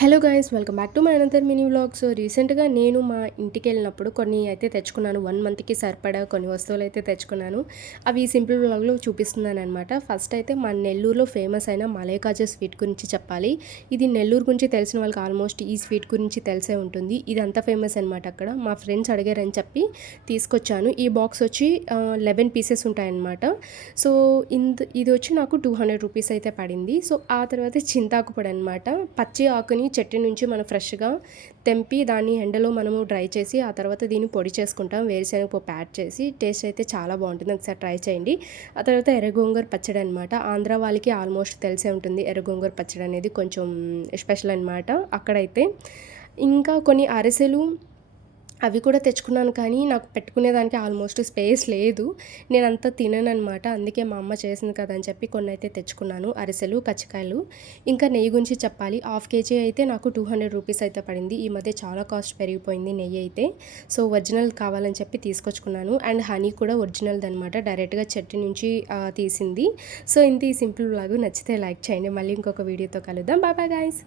Hello guys, welcome back to my another mini vlog. So రీసెంట్గా నేను మా ఇంటికి వెళ్ళినప్పుడు కొన్ని అయితే తెచ్చుకున్నాను. 1 మంత్కి సరిపడా కొన్ని వస్తువులు అయితే తెచ్చుకున్నాను. అవి సింపుల్ వ్లాగ్లో చూపిస్తున్నాను అనమాట. ఫస్ట్ అయితే మా నెల్లూరులో ఫేమస్ అయిన మలై కాజా స్వీట్ గురించి చెప్పాలి. ఇది నెల్లూరు గురించి తెలిసిన వాళ్ళకి ఆల్మోస్ట్ ఈ స్వీట్ గురించి తెలిసే ఉంటుంది. ఇది అంత ఫేమస్ అనమాట. అక్కడ మా ఫ్రెండ్స్ అడిగారని చెప్పి తీసుకొచ్చాను. ఈ బాక్స్ వచ్చి 11 పీసెస్ ఉంటాయన్నమాట. సో ఇది వచ్చి నాకు 200 రూపీస్ అయితే పడింది. సో ఆ తర్వాత చింతాకు పొడి అనమాట. పచ్చి ఆకుని చెట్టు నుంచి మనం ఫ్రెష్గా తెంపి దాన్ని ఎండలో మనము డ్రై చేసి ఆ తర్వాత దీన్ని పొడి చేసుకుంటాం. వేరుశనగ పప్పు యాడ్ చేసి టేస్ట్ అయితే చాలా బాగుంటుంది. ఒకసారి ట్రై చేయండి. ఆ తర్వాత ఎర్రగోంగూర పచ్చడి అనమాట. ఆంధ్ర వాళ్ళకి ఆల్మోస్ట్ తెలిసే ఉంటుంది. ఎర్రగోంగూర పచ్చడి అనేది కొంచెం స్పెషల్ అనమాట అక్కడైతే. ఇంకా కొన్ని అరిసెలు అవి కూడా తెచ్చుకున్నాను, కానీ నాకు పెట్టుకునేదానికి ఆల్మోస్ట్ స్పేస్ లేదు. నేనంతా తినననమాట. అందుకే మా అమ్మ చేసింది కదా అని చెప్పి కొన్ని అయితే తెచ్చుకున్నాను. అరిసెలు, కజ్జికాయలు. ఇంకా నెయ్యి గురించి చెప్పాలి. హాఫ్ కేజీ అయితే నాకు 200 రూపీస్ అయితే పడింది. ఈ మధ్య చాలా కాస్ట్ పెరిగిపోయింది నెయ్యి అయితే. సో ఒరిజినల్ కావాలని చెప్పి తీసుకొచ్చుకున్నాను. అండ్ హనీ కూడా ఒరిజినల్ది అనమాట. డైరెక్ట్గా చెట్టు నుంచి తీసింది. సో ఇంత ఈ సింపుల్ వ్లాగ్ నచ్చితే లైక్ చేయండి. మళ్ళీ ఇంకొక వీడియోతో కలుద్దాం. Bye bye guys.